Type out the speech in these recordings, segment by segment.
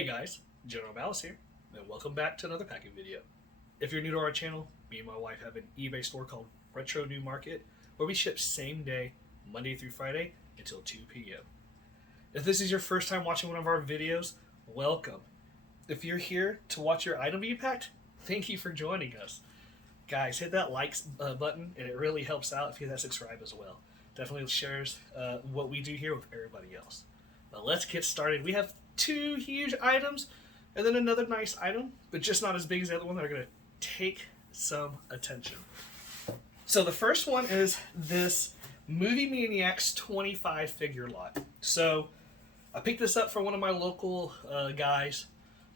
Hey guys, General Malice here, and welcome back to another packing video. If you're new to our channel, me and my wife have an eBay store called Retro New Market, where we ship same day, Monday through Friday, until 2 p.m. If this is your first time watching one of our videos, welcome. If you're here to watch your item be packed, thank you for joining us. Guys, hit that likes button, and it really helps out if you hit that subscribe as well. Definitely shares what we do here with everybody else. Now let's get started. We have two huge items and then another nice item, but just not as big as the other one, that are going to take some attention. So the first one is this Movie Maniacs 25 figure lot. So I picked this up from one of my local guys.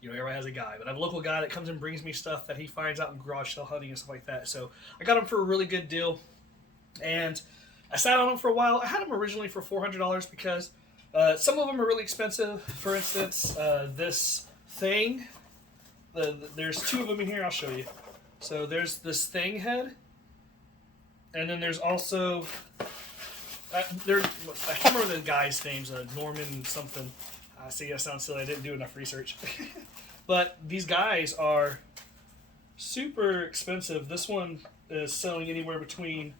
You know, everybody has a guy, but I have a local guy that comes and brings me stuff that he finds out in garage sale hunting and stuff like that. So I got him for a really good deal, and I sat on him for a while. I had him originally for $400 because some of them are really expensive. For instance, this thing. There's two of them in here. I'll show you. So there's this thing head, and then there's also I can't remember the guy's names. Norman something. See, that sounds silly. I didn't do enough research. But these guys are super expensive. This one is selling anywhere between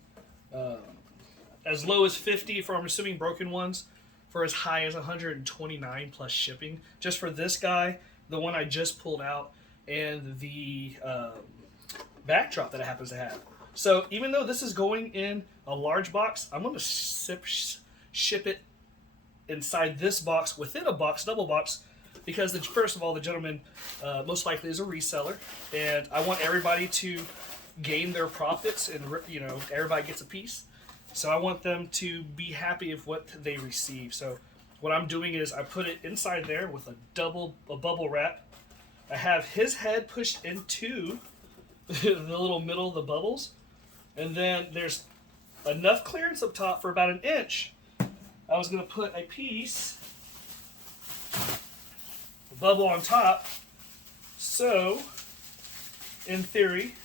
as low as 50 for, I'm assuming, broken ones, for as high as 129 plus shipping. Just for this guy, the one I just pulled out, and the backdrop that it happens to have. So even though this is going in a large box, I'm going to ship it inside this box, within a box, double box, because first of all, the gentleman most likely is a reseller, and I want everybody to gain their profits, and everybody gets a piece. So I want them to be happy with what they receive. So what I'm doing is I put it inside there with a bubble wrap. I have his head pushed into the little middle of the bubbles, and then there's enough clearance up top for about an inch. I was going to put a piece, a bubble on top, so in theory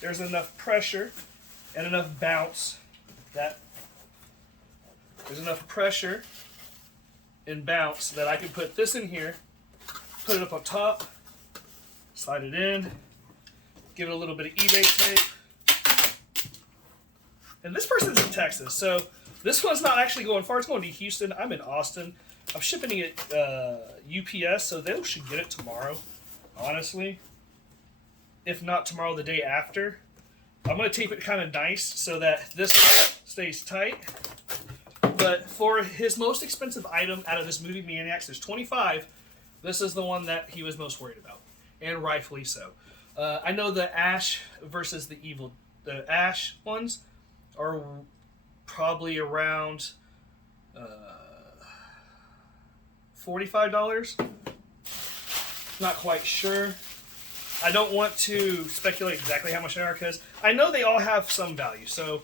there's enough pressure and enough bounce that I can put this in here, put it up on top, slide it in, give it a little bit of eBay tape. And this person's in Texas, so this one's not actually going far. It's going to Houston. I'm in Austin. I'm shipping it UPS, so they should get it tomorrow, honestly. If not tomorrow, the day after. I'm going to tape it kind of nice so that this stays tight. But for his most expensive item out of this Movie Maniacs, there's 25. This is the one that he was most worried about, and rightfully so. I know the Ash versus the Ash ones are probably around $45. Not quite sure. I don't want to speculate exactly how much they are, because I know they all have some value. So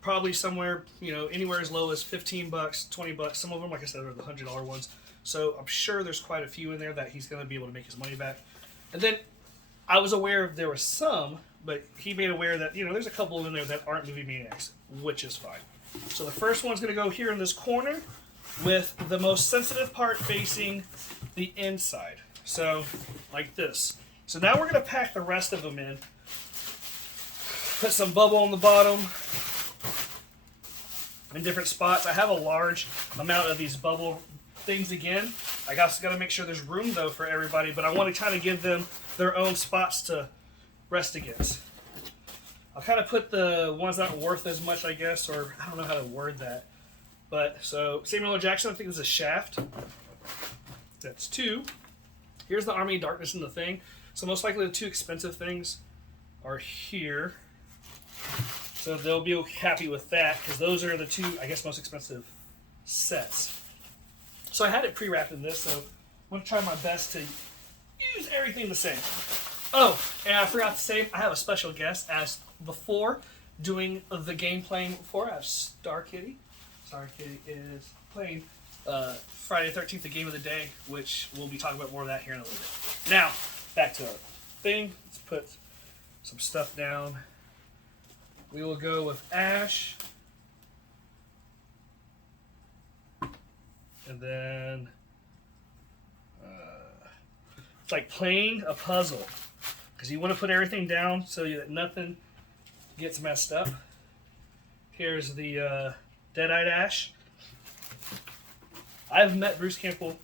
probably somewhere, anywhere as low as $15, $20. Some of them, like I said, are the $100 ones. So I'm sure there's quite a few in there that he's going to be able to make his money back. And then I was aware there were some, but he made aware that, there's a couple in there that aren't Movie Maniacs, which is fine. So the first one's going to go here in this corner with the most sensitive part facing the inside. So, like this. So now we're going to pack the rest of them in. Put some bubble on the bottom in different spots. I have a large amount of these bubble things again. I got to make sure there's room, though, for everybody, but I want to kind of give them their own spots to rest against. I'll kind of put the ones not worth as much, I guess, or I don't know how to word that. But, so, Samuel L. Jackson, I think is a shaft. That's 2. Here's the Army of Darkness and the Thing. So most likely the 2 expensive things are here. So they'll be happy with that, because those are the 2, I guess, most expensive sets. So I had it pre-wrapped in this, so I'm going to try my best to use everything the same. Oh, and I forgot to say, I have a special guest, as before, doing the game playing before. I have Star Kitty. Star Kitty is playing Friday the 13th, the game of the day, which we'll be talking about more of that here in a little bit. Now, back to our thing. Let's put some stuff down. We will go with Ash. And then It's like playing a puzzle because you want to put everything down so that nothing gets messed up. Here's the Dead-Eyed Ash. I've met Bruce Campbell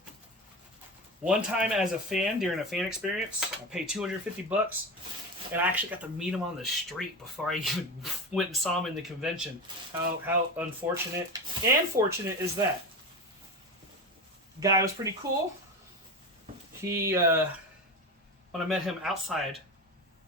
one time as a fan during a fan experience. I paid $250, and I actually got to meet him on the street before I even went and saw him in the convention. How unfortunate and fortunate is that? Guy was pretty cool. He, when I met him outside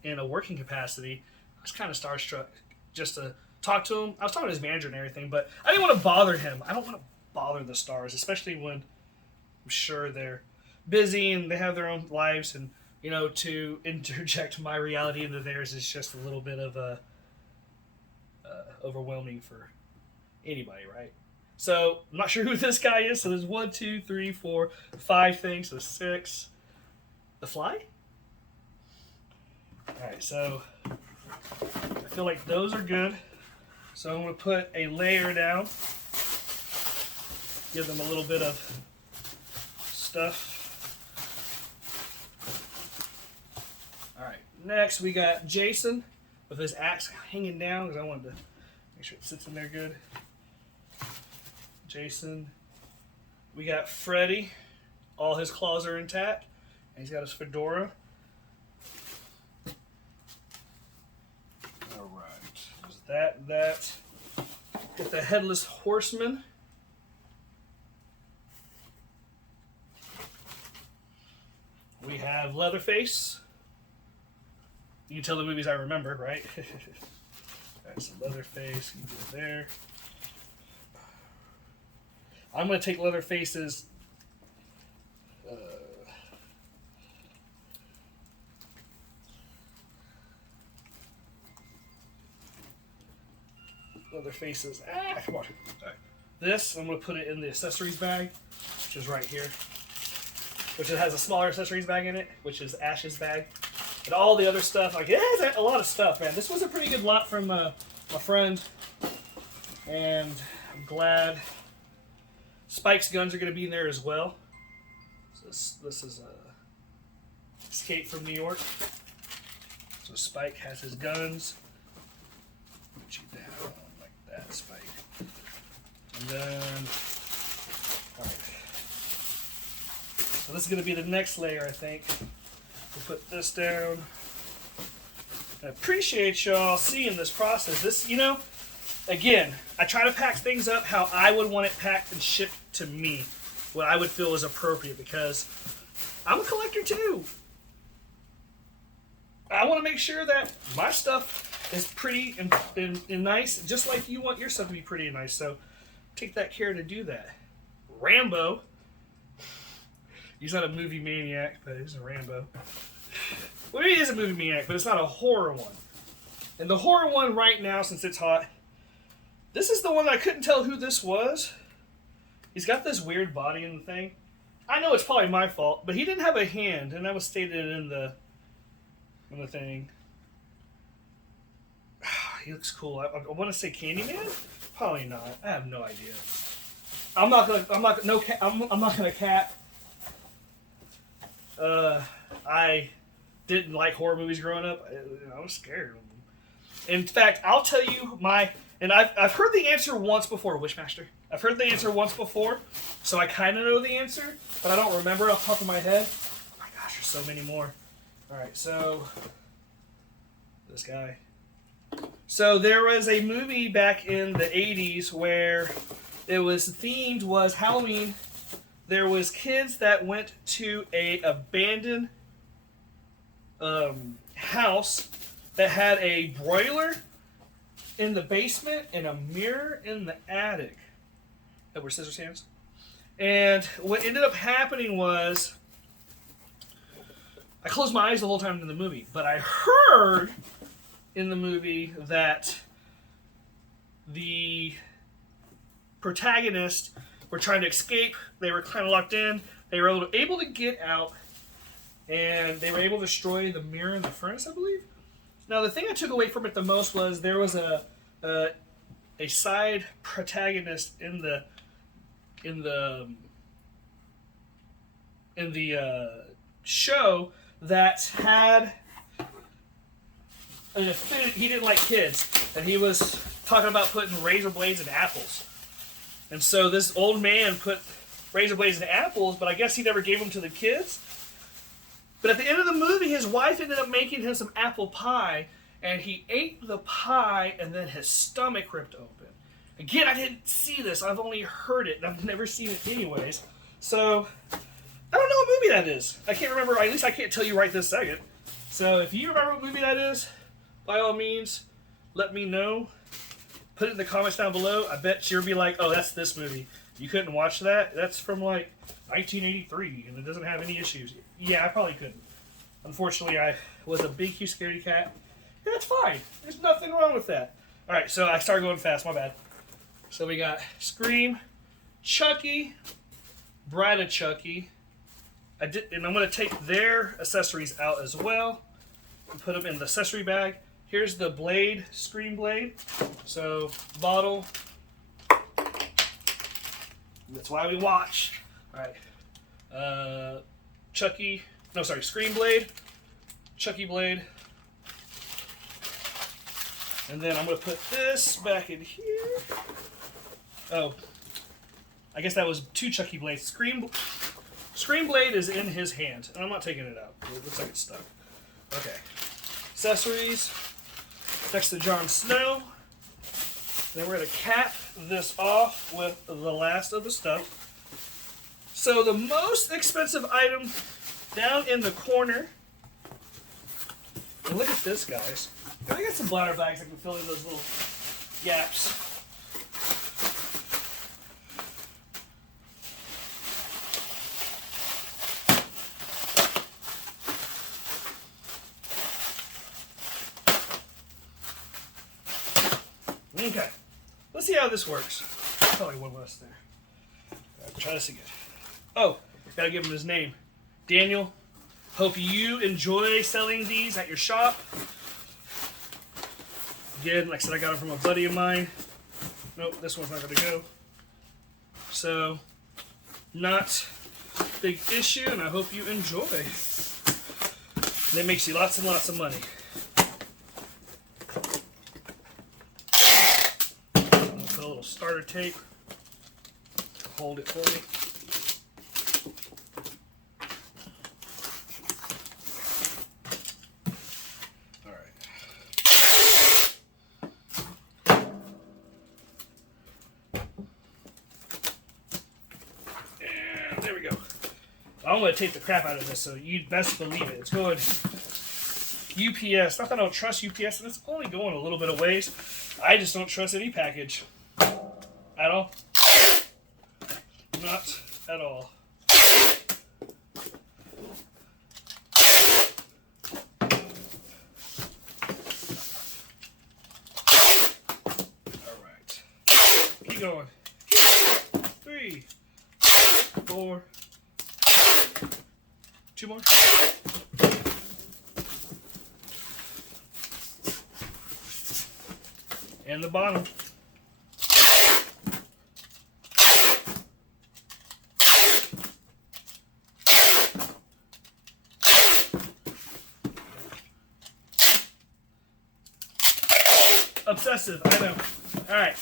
in a working capacity, I was kind of starstruck just to talk to him. I was talking to his manager and everything, but I didn't want to bother him. I don't want to bother the stars, especially when I'm sure they're busy and they have their own lives, and you know, to interject my reality into theirs is just a little bit of a overwhelming for anybody, right? So I'm not sure who this guy is. So there's 1, 2, 3, 4, 5 things. So 6. The Fly. All right, so I feel like those are good. So I'm going to put a layer down. Give them a little bit of stuff. All right, next we got Jason with his axe hanging down because I wanted to make sure it sits in there good. Jason. We got Freddy. All his claws are intact. And he's got his fedora. All right. There's that. Get the Headless Horseman. We have Leatherface. You can tell the movies I remember, right? Alright, so Leatherface, you can do it there. I'm going to take Leatherface's come on. Right. This, I'm going to put it in the accessories bag, which is right here. Which it has a smaller accessories bag in it, which is Ash's bag. And all the other stuff, like it has a lot of stuff, man. This was a pretty good lot from my friend. And I'm glad Spike's guns are going to be in there as well. So this is Escape from New York. So Spike has his guns. Put you down like that, Spike. And then, all right. So this is going to be the next layer, I think. We'll put this down. I appreciate y'all seeing this process. This, you know, again, I try to pack things up how I would want it packed and shipped to me. What I would feel is appropriate because I'm a collector too. I want to make sure that my stuff is pretty and nice, just like you want your stuff to be pretty and nice. So take that care to do that. Rambo. He's not a movie maniac, but he's a Rambo. Well, he is a movie maniac, but it's not a horror one. And the horror one right now, since it's hot, this is the one I couldn't tell who this was. He's got this weird body in the thing. I know it's probably my fault, but he didn't have a hand, and that was stated in the thing. He looks cool. I want to say Candyman? Probably not. I have no idea. I'm not gonna cap. I didn't like horror movies growing up. I was scared of them. In fact, I'll tell you and I've heard the answer once before, Wishmaster. I've heard the answer once before, so I kind of know the answer, but I don't remember off the top of my head. Oh my gosh, there's so many more. All right, so this guy. So there was a movie back in the 80s where it was themed was Halloween. There was kids that went to a abandoned house that had a broiler in the basement and a mirror in the attic. That were scissors hands. And what ended up happening was I closed my eyes the whole time in the movie, but I heard in the movie that the protagonists were trying to escape. They were kind of locked in. They were able to get out, and they were able to destroy the mirror in the furnace, I believe. Now, the thing I took away from it the most was there was a side protagonist in the show that had an affinity. He didn't like kids, and he was talking about putting razor blades in apples. And so this old man put razor blades in apples, but I guess he never gave them to the kids. But at the end of the movie, his wife ended up making him some apple pie, and he ate the pie, and then his stomach ripped open. Again, I didn't see this. I've only heard it, and I've never seen it anyways. So, I don't know what movie that is. I can't remember. At least I can't tell you right this second. So, if you remember what movie that is, by all means, let me know. Put it in the comments down below. I bet you'll be like, oh, that's this movie. You couldn't watch that? That's from, like, 1983, and it doesn't have any issues. Yeah, I probably couldn't. Unfortunately, I was a big, huge, scaredy cat. Yeah, that's fine. There's nothing wrong with that. All right, so I started going fast. My bad. So we got Scream, Chucky, Bride of Chucky. And I'm going to take their accessories out as well and put them in the accessory bag. Here's the blade, Scream blade. So, bottle. That's why we watch. All right. Scream blade, Chucky blade. And then I'm going to put this back in here. Oh, I guess that was 2 Chucky blades. Scream blade is in his hand, and I'm not taking it out. It looks like it's stuck. Okay. Accessories. Next to Jon Snow. Then we're going to cap this off with the last of the stuff. So the most expensive item down in the corner. And look at this, guys. I got some bladder bags that can fill in those little gaps. Okay, let's see how this works. Probably one less there. Right, try this again. Oh, gotta give him his name. Daniel, hope you enjoy selling these at your shop. Again, like I said, I got them from a buddy of mine. Nope, this one's not gonna go. So, not big issue, and I hope you enjoy. And it makes you lots and lots of money. A little starter tape to hold it for me. All right. And there we go. I'm going to tape the crap out of this, so you'd best believe it. It's going UPS. Not that I don't trust UPS, and it's only going a little bit of ways. I just don't trust any package. At all. Not at all. Alright. Keep going. 3, 4. 2 more. And the bottom. Obsessive, I know. Alright,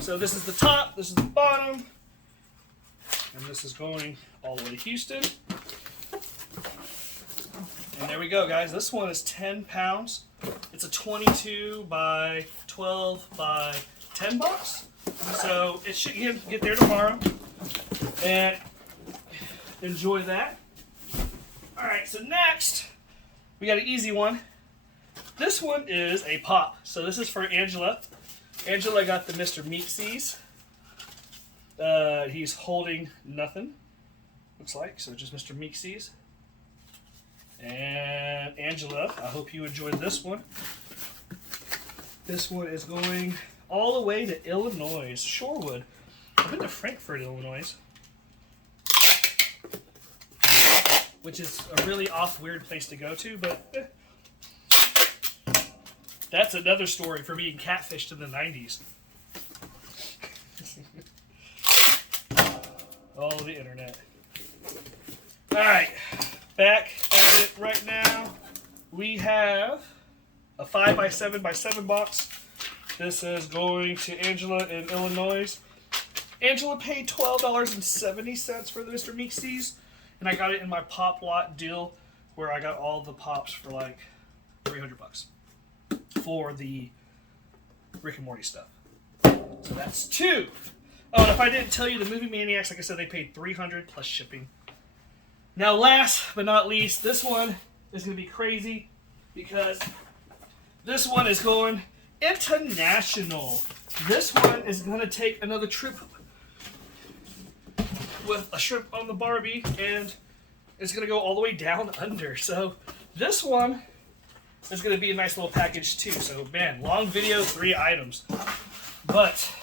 so this is the top, this is the bottom, and this is going all the way to Houston. And there we go, guys. This one is 10 pounds. It's a 22 by 12 by 10 box. So it should get there tomorrow. And enjoy that. Alright, so next, we got an easy one. This one is a pop. So this is for Angela. Angela got the Mr. Meeksies. He's holding nothing, looks like. So just Mr. Meeksies. And Angela, I hope you enjoyed this one. This one is going all the way to Illinois, Shorewood. I've been to Frankfort, Illinois. Which is a really weird place to go to, but that's another story for being catfished in the 90s. All the internet. Alright, back it right now. We have a 5x7x7 box. This is going to Angela in Illinois. Angela paid $12.70 for the Mr. Meeksies, and I got it in my pop lot deal where I got all the pops for like $300 for the Rick and Morty stuff. So that's 2. Oh, and if I didn't tell you, the Movie Maniacs, like I said, they paid $300 plus shipping. Now, last but not least, this one is going to be crazy because this one is going international. This one is going to take another trip with a shrimp on the Barbie, and it's going to go all the way down under. So this one is going to be a nice little package too. So man, long video, 3 items. But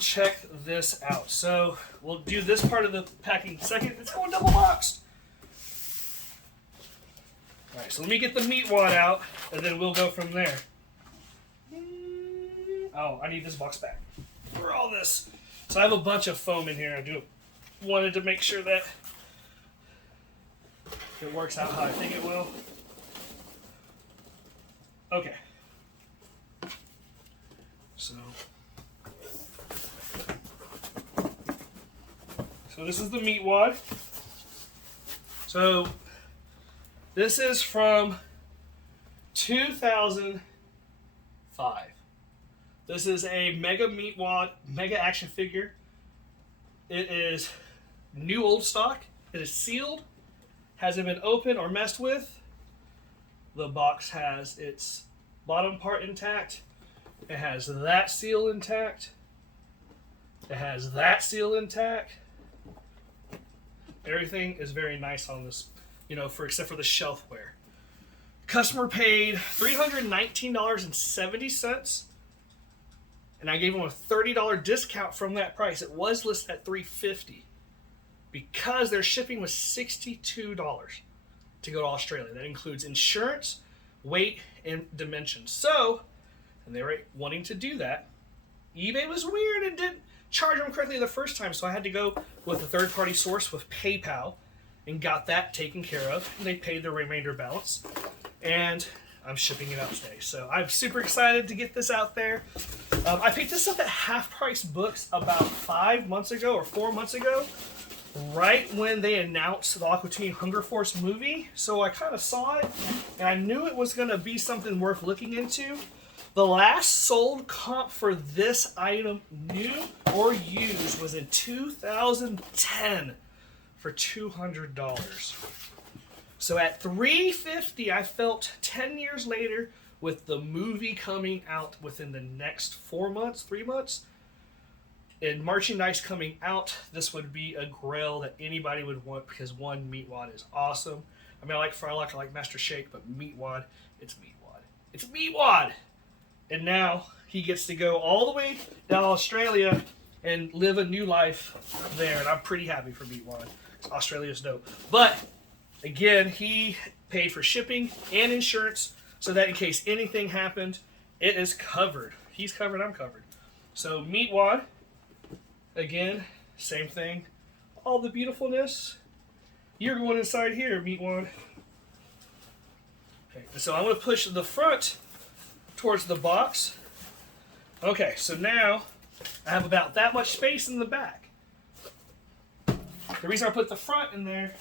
check this out. So we'll do this part of the packing second. It's going double boxed. Alright, so let me get the meat wad out, and then we'll go from there. Oh, I need this box back for all this. So I have a bunch of foam in here. I wanted to make sure that it works out how I think it will. Okay. So this is the meat wad. So this is from 2005. This is a Mega Meat Wad, Mega action figure. It is new old stock. It is sealed. Hasn't been opened or messed with. The box has its bottom part intact. It has that seal intact. It has that seal intact. Everything is very nice on this, except for the shelfware. Customer paid $319.70. And I gave them a $30 discount from that price. It was listed at $350 because their shipping was $62 to go to Australia. That includes insurance, weight, and dimensions. So, and they were wanting to do that. eBay was weird and didn't charge them correctly the first time, so I had to go with a third-party source with PayPal and got that taken care of. And they paid the remainder balance. And I'm shipping it out today. So I'm super excited to get this out there. I picked this up at Half Price Books about 5 months ago or 4 months ago, right when they announced the Aqua Teen Hunger Force movie. So I kind of saw it, and I knew it was going to be something worth looking into. The last sold comp for this item, new or used, was in 2010 for $200. So at $350, I felt 10 years later, with the movie coming out within the next 4 months, 3 months, and merchandise coming out, this would be a grail that anybody would want because one, meat wad is awesome. I mean, I like Master Shake, but meat wad, it's meat wad. It's meat wad! And now he gets to go all the way down to Australia and live a new life there, and I'm pretty happy for meat wad. Australia's dope. But again, he paid for shipping and insurance so that in case anything happened, it is covered. He's covered, I'm covered. So meat wad, again, same thing. All the beautifulness. You're going inside here, meat wad. Okay, so I'm going to push the front towards the box. Okay, so now I have about that much space in the back. The reason I put the front in there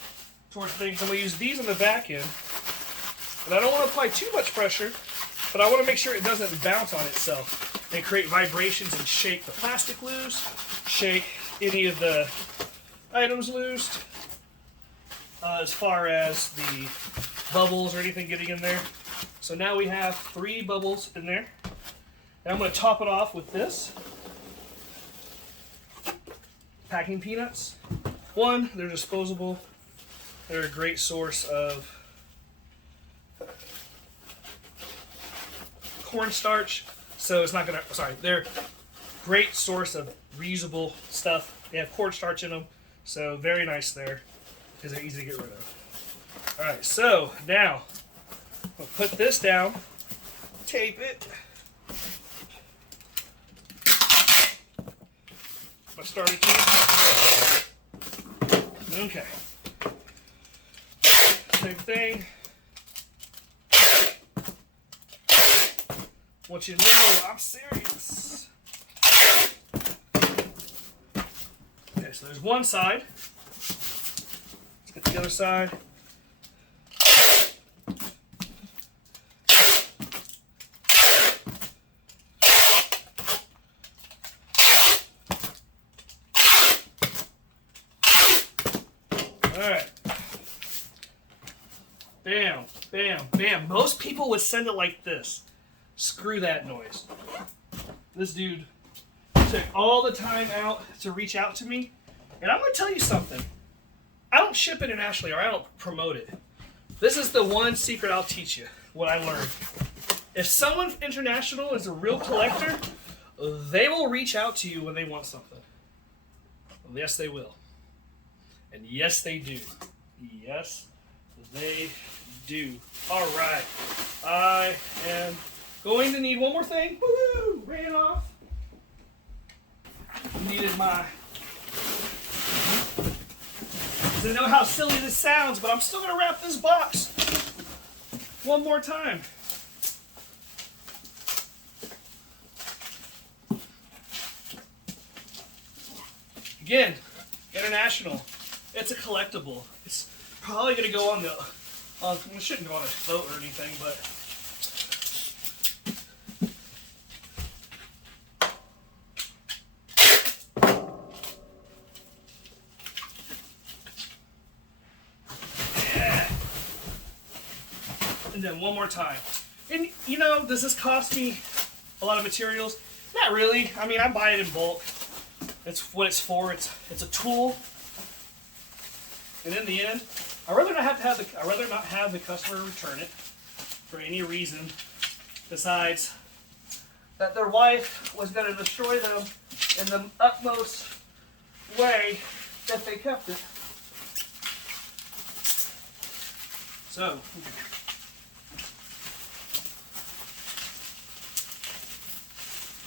towards things, I'm going to use these on the back end. And I don't want to apply too much pressure, but I want to make sure it doesn't bounce on itself and create vibrations and shake the plastic loose, shake any of the items loose, as far as the bubbles or anything getting in there. So now we have 3 bubbles in there. And I'm going to top it off with this. Packing peanuts. One, they're disposable. They're a great source of cornstarch. So it's not going to, they're great source of reusable stuff. They have cornstarch in them. So very nice there because they're easy to get rid of. Alright, so now I'll put this down, tape it. My starter kit. Okay. same thing. Want you to know I'm serious. Okay, so there's one side. Let's get the other side. Alright. Bam, bam, bam. Most people would send it like this. Screw that noise. This dude took all the time out to reach out to me. And I'm going to tell you something. I don't ship internationally, or I don't promote it. This is the one secret I'll teach you, what I learned. If someone international is a real collector, they will reach out to you when they want something. Yes, they will. And yes, they do. Yes, they do. All right. I am going to need one more thing. Woo-hoo! Ran off. Needed my... I know how silly this sounds, but I'm still going to wrap this box one more time. Again, international. It's a collectible. It's probably going to go on the... it shouldn't go on a boat or anything, but... And then one more time. And you know, does this cost me a lot of materials? Not really. I mean, I buy it in bulk. It's what it's for. It's a tool. And in the end, I'd rather not have the customer return it for any reason besides that their wife was going to destroy them in the utmost way that they kept it. So.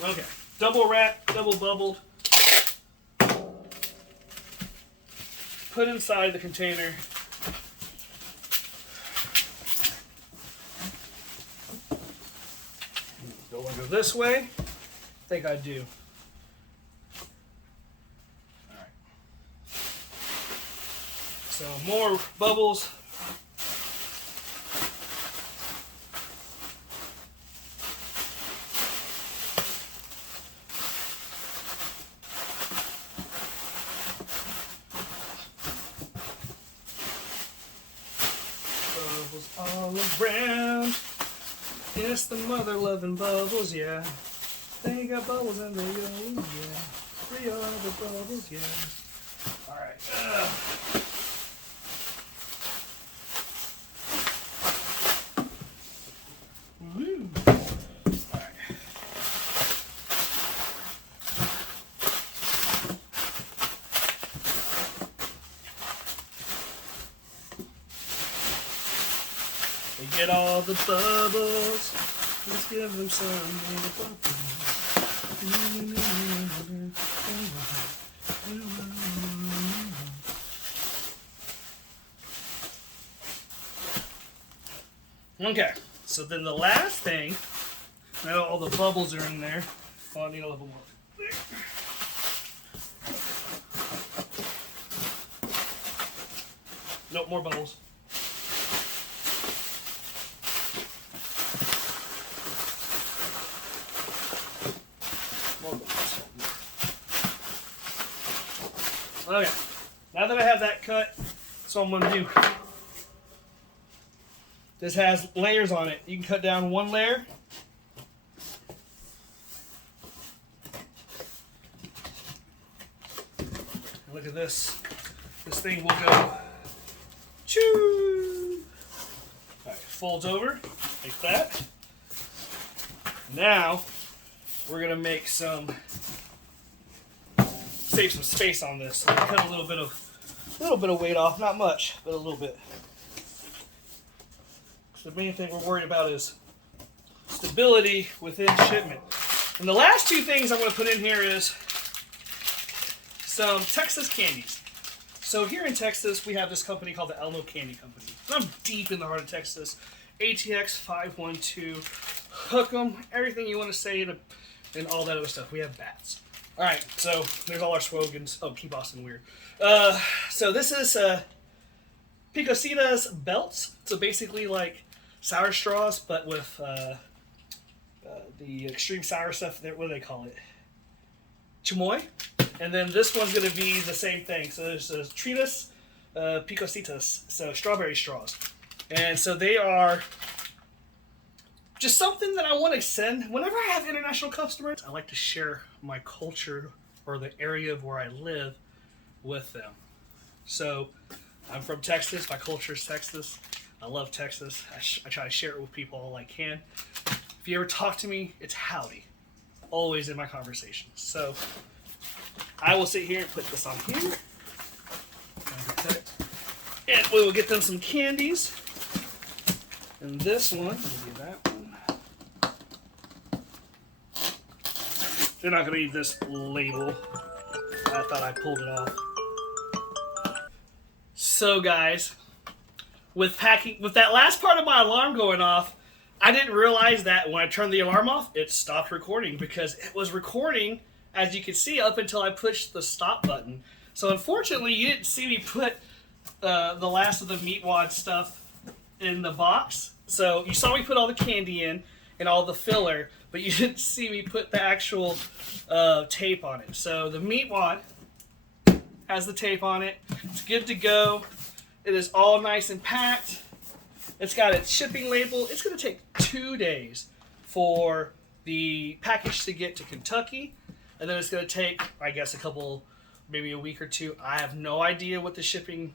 Okay, double wrapped, double bubbled. Put inside the container. Don't want to go this way. I think I do. All right. So more bubbles. All around, it's the mother-loving bubbles, yeah. They got bubbles and they go, yeah. We are the bubbles, yeah. All right. Woo. All right. Get all the bubbles. Let's give them some more bubbles. Okay, so then the last thing, now all the bubbles are in there. Oh, I need a little more. Nope, more bubbles. Okay, now that I have that cut, that's what I'm going to do. This has layers on it. You can cut down one layer. Look at this. This thing will go choo. All right, folds over like that. Now we're going to make some... Save some space on this. So cut a little bit of weight off, not much, but a little bit. So the main thing we're worried about is stability within shipment. And the last two things I'm going to put in here is some Texas candies. So here in Texas, we have this company called the Elmo Candy Company. And I'm deep in the heart of Texas. ATX 512, hook 'em, everything you want to say, and all that other stuff. We have bats. All right, so there's all our slogans. Oh, keep Austin weird. So this is Picositas belts. So basically like sour straws, but with the extreme sour stuff. What do they call it? Chamoy. And then this one's going to be the same thing. So there's Tritas Picositas, so strawberry straws. And so they are just something that I want to send. Whenever I have international customers, I like to share my culture or the area of where I live with them. So I'm from Texas. My culture is Texas. I love Texas. I try to share it with people all I can. If you ever talk to me, it's howdy. Always in my conversations. So I will sit here and put this on here. And we will get them some candies. And this one, we'll do that one. They're not going to need this label. I thought I pulled it off. So guys, with that last part of my alarm going off, I didn't realize that when I turned the alarm off, it stopped recording because it was recording, as you can see, up until I pushed the stop button. So unfortunately, you didn't see me put the last of the meat wad stuff in the box. So you saw me put all the candy in and all the filler, but you didn't see me put the actual tape on it. So the meat wad has the tape on it. It's good to go. It is all nice and packed. It's got its shipping label. It's going to take 2 days for the package to get to Kentucky. And then it's going to take, I guess, maybe a week or two. I have no idea what the shipping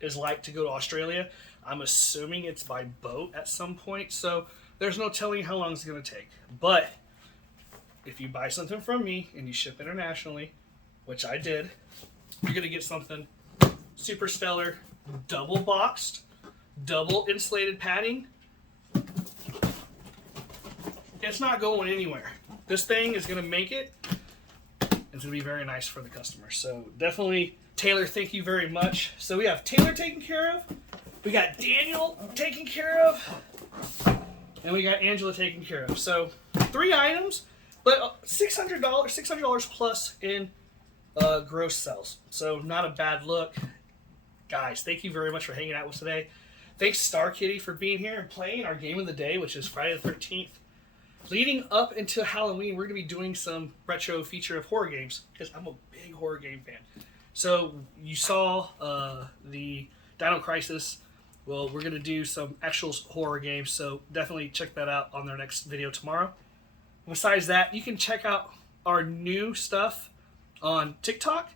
is like to go to Australia. I'm assuming it's by boat at some point. So there's no telling how long it's going to take. But if you buy something from me and you ship internationally, which I did, you're going to get something super stellar, double boxed, double insulated padding. It's not going anywhere. This thing is going to make it. It's going to be very nice for the customer. So definitely, Taylor, thank you very much. So we have Taylor taken care of. We got Daniel taken care of. And we got Angela taken care of. So 3 items, but $600 plus in gross sales. So not a bad look. Guys, thank you very much for hanging out with us today. Thanks Star Kitty for being here and playing our game of the day, which is Friday the 13th. Leading up into Halloween, we're going to be doing some retro feature of horror games because I'm a big horror game fan. So you saw the Dino Crisis. Well, we're going to do some actual horror games, so definitely check that out on their next video tomorrow. Besides that, you can check out our new stuff on TikTok.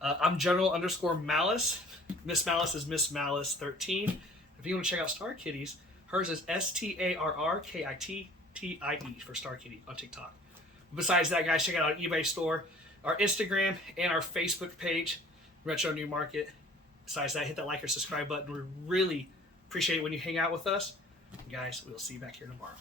I'm General_Malice. Miss Malice is Miss Malice 13. If you want to check out Star Kitties, hers is StarRKittie for Star Kitty on TikTok. Besides that, guys, check out our eBay store, our Instagram, and our Facebook page, Retro New Market. Besides that, hit that like or subscribe button. We really appreciate it when you hang out with us. And guys, we'll see you back here tomorrow.